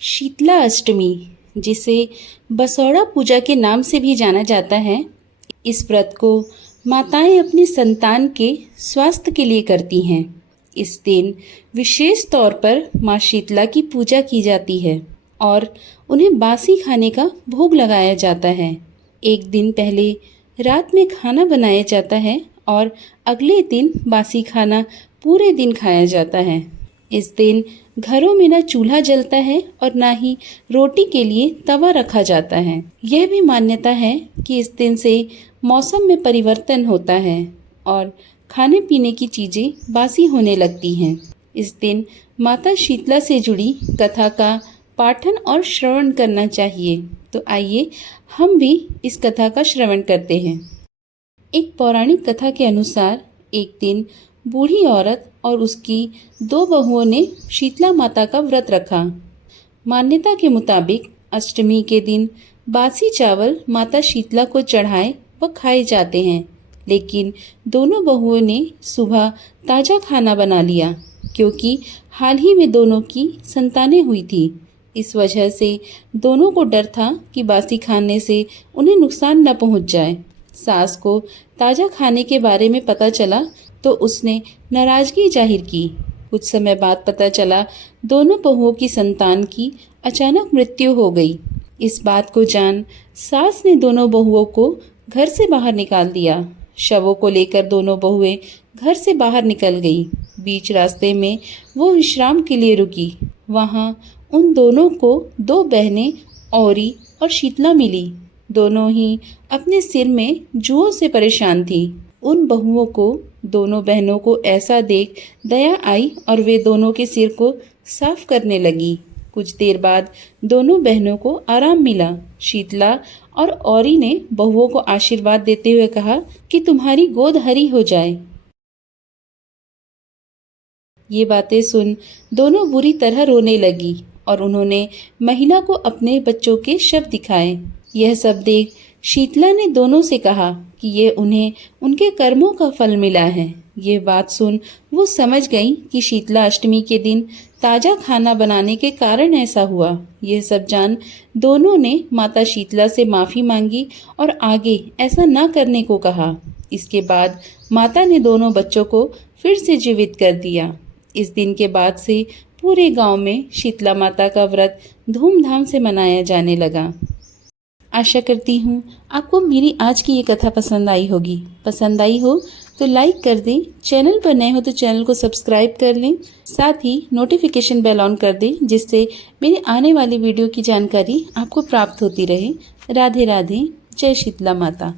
शीतला अष्टमी, जिसे बसौड़ा पूजा के नाम से भी जाना जाता है, इस व्रत को माताएं अपनी संतान के स्वास्थ्य के लिए करती हैं। इस दिन विशेष तौर पर माँ शीतला की पूजा की जाती है और उन्हें बासी खाने का भोग लगाया जाता है। एक दिन पहले रात में खाना बनाया जाता है और अगले दिन बासी खाना पूरे दिन खाया जाता है। इस दिन घरों में न चूल्हा जलता है और ना ही रोटी के लिए तवा रखा जाता है। यह भी मान्यता है कि इस दिन से मौसम में परिवर्तन होता है और खाने पीने की चीज़ें बासी होने लगती हैं। इस दिन माता शीतला से जुड़ी कथा का पाठन और श्रवण करना चाहिए। तो आइए हम भी इस कथा का श्रवण करते हैं। एक पौराणिक कथा के अनुसार एक दिन बूढ़ी औरत और उसकी 2 बहुओं ने शीतला माता का व्रत रखा। मान्यता के मुताबिक अष्टमी के दिन बासी चावल माता शीतला को चढ़ाए व खाए जाते हैं, लेकिन दोनों बहुओं ने सुबह ताज़ा खाना बना लिया क्योंकि हाल ही में दोनों की संतानें हुई थी। इस वजह से दोनों को डर था कि बासी खाने से उन्हें नुकसान न पहुंच जाए। सास को ताज़ा खाने के बारे में पता चला तो उसने नाराज़गी जाहिर की। कुछ समय बाद पता चला दोनों बहुओं की संतान की अचानक मृत्यु हो गई। इस बात को जान सास ने दोनों बहुओं को घर से बाहर निकाल दिया। शवों को लेकर दोनों बहुएं घर से बाहर निकल गई। बीच रास्ते में वो विश्राम के लिए रुकी। वहाँ उन दोनों को 2 बहनें औरी और शीतला मिली। दोनों ही अपने सिर में जुओं से परेशान थी। उन बहुओं को दोनों बहनों को ऐसा देख दया आई और वे दोनों के सिर को साफ करने लगी। कुछ देर बाद दोनों बहनों को आराम मिला। शीतला और औरी ने बहुओं को आशीर्वाद देते हुए कहा कि तुम्हारी गोद हरी हो जाए। ये बातें सुन दोनों बुरी तरह रोने लगी और उन्होंने महिला को अपने बच्चों के शव दिखाए। यह सब देख शीतला ने दोनों से कहा कि ये उन्हें उनके कर्मों का फल मिला है। ये बात सुन वो समझ गई कि शीतला अष्टमी के दिन ताज़ा खाना बनाने के कारण ऐसा हुआ। यह सब जान दोनों ने माता शीतला से माफ़ी मांगी और आगे ऐसा न करने को कहा। इसके बाद माता ने दोनों बच्चों को फिर से जीवित कर दिया। इस दिन के बाद से पूरे गांव में शीतला माता का व्रत धूमधाम से मनाया जाने लगा। आशा करती हूँ आपको मेरी आज की ये कथा पसंद आई होगी। पसंद आई हो तो लाइक कर दें, चैनल पर नए हो तो चैनल को सब्सक्राइब कर लें, साथ ही नोटिफिकेशन बेल ऑन कर दें जिससे मेरे आने वाली वीडियो की जानकारी आपको प्राप्त होती रहे। राधे राधे, जय शीतला माता।